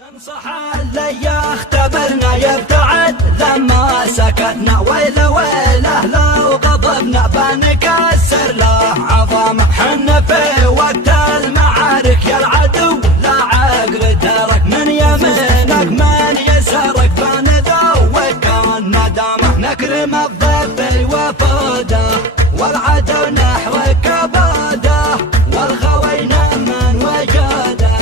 انصح اللي يختبرنا يبتعد لما سكتنا، ويله ويله لو غضبنا بنكسر له عظامه. حنا في وقت المعارك يا العدو لا عقل ترك، من يمينك من يسارك بنذوق الندامه. نكرم الضيف وفوده والعدو نحوك باده، والغوينا من وجاده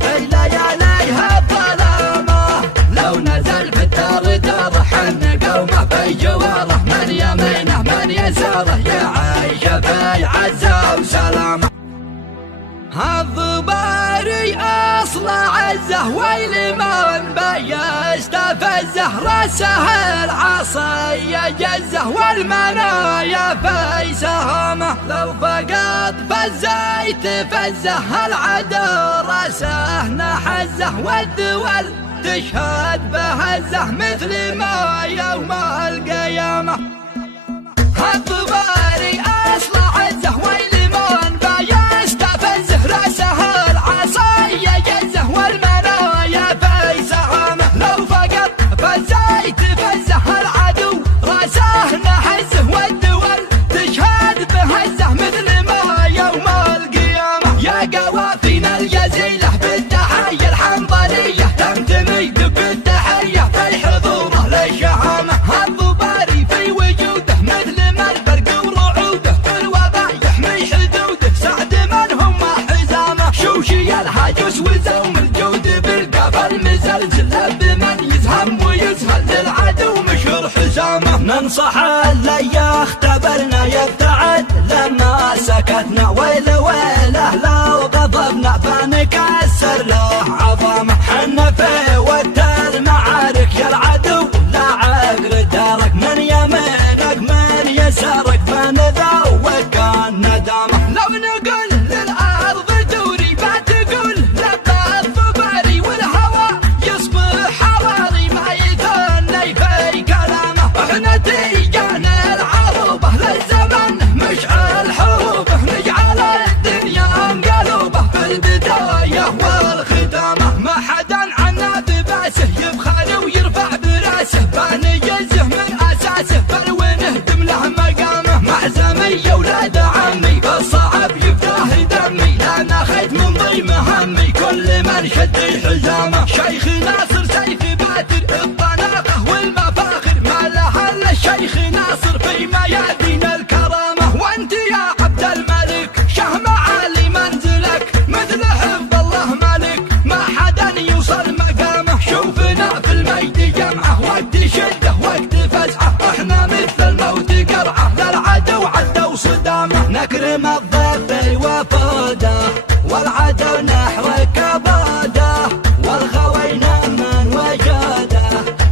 في لياليها الظلامه. لو نزل في الدار دار حن قومه في جواره، من يمينه من يساره يعيش في عزه وسلامه. الضباري اصل عزه ويل من بيستفزه، راسه العصي يجزه والمنايا في سهامه. لو فقط فزيت فزه العدو راسه نحزه، والدول تشهد بهزه مثل ما يوم القيامه. الضباري اصل عزه ويل من بيستفزه، راسه العصي يجزه والمنايا في سهامه. لو فقط فزيت فزه العدو راسه نحزه، والدول تشهد بهزه مثل ما يوم القيامه. يا قوافينا الجزيله بالتحيه الحنظليه تنتمي دب التحيه في حضوره للشهامه. الضباري في وجوده مثل ما البرق ورعوده، في الوضع يحمي حدوده سعد من هم حزامه. شوشي الهاجس وزوم الجود بالقفل مزلزل بمن يزهم ويزهل للعدو مشهور حزامه. ننصح اللي يختبرنا يبتعد لما سكتنا، ويله ويله لو غضبنا بنكسر له عظامه. حنا في وقت المعارك يا العدو لا عقل ترك، من يمينك من يسارك بنذوق الندامه. لو نقول للارض دوري بتقول لبى الضباري، والهوى يصبح حراري ما يثني في كلامه. احنا تيجانا العروبه للزمن مشعل حروبه، نجعل الدنيا مقلوبه في البدايه والختامه. ما حدا عنا بباسه يبخل ويرفع براسه، بنجزه من اساسه بل ونهدم له مقامه. معزمي يا ولاد عمي بالصعب يفتح دمي، لنا خيط من ضيم همي كل من شد حزامه. شيخ ناصر سيف باتر الطناقه والمفاخر، ما لها الا الشيخ ناصر في ميادين الكرامه. وانت يا عبد الملك شهم عالي منزلك، مثل حفظ الله ملك ما حدا يوصل مقامه. شوفنا في الميد جمعه وقت شده وقت فزعه، احنا مثل الموت قرعه للعدو عدو صدامه. نكرم الضيف وفوده والعدو نحوك باده، والغوينا من وجاده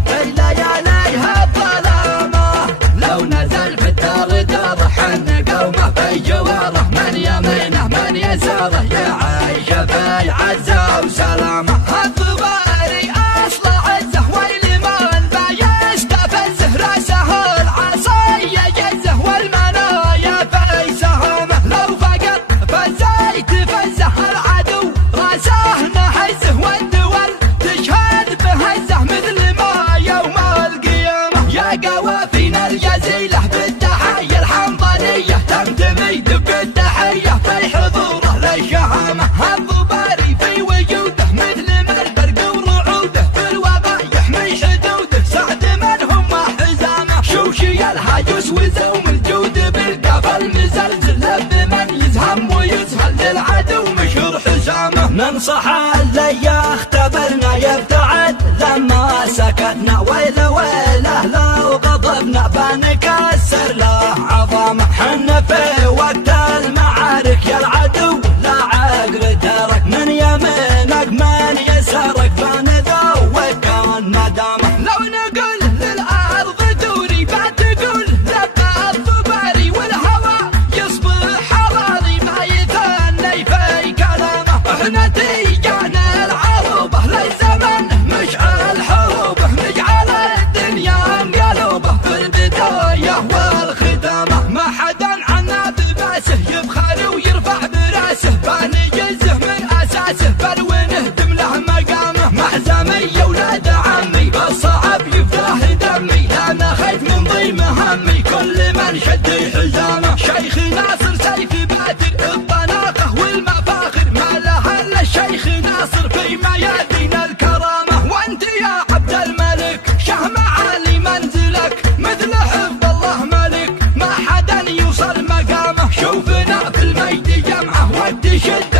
في لياليها الظلامه. لو نزل في الدار دار حن قومه في جواره، من يمينه من يساره يعيش في عزه وسلامه. الضباري اصل عزه ويل من بيستفزه، راسه العصي يجزه والمنايا في سهامه. لو فقط فزيت فزه العدو راسه نحزه، والدول تشهد بهزه مثل ما يوم القيامه. يا قوافينا الجزيله بالتحيه الحنظليه تنتمي دب التحيه في حضوره للشهامه. الضباري في وجوده مثل ما البرق ورعوده، في الوضع يحمي حدوده سعد من هم حزامه. شوشي الهاجس وزوم الجود بالقفل مزلزل بمن يزهم ويزهل للعدو مشهور حزامه. ننصح اللي يختبرنا يبتعد لما سكتنا، ويله ويله لو غضبنا بنكسر له عظامه. حنا في وقت المعارك يا العدو لا عقل ترك، من يمينك من يسارك بنذوق الندامه. لو نقول للارض دوري بتقول لبى الضباري، والهوى يصبح حراري ما يثني في كلامه. احنا تيجانا العروبه تشد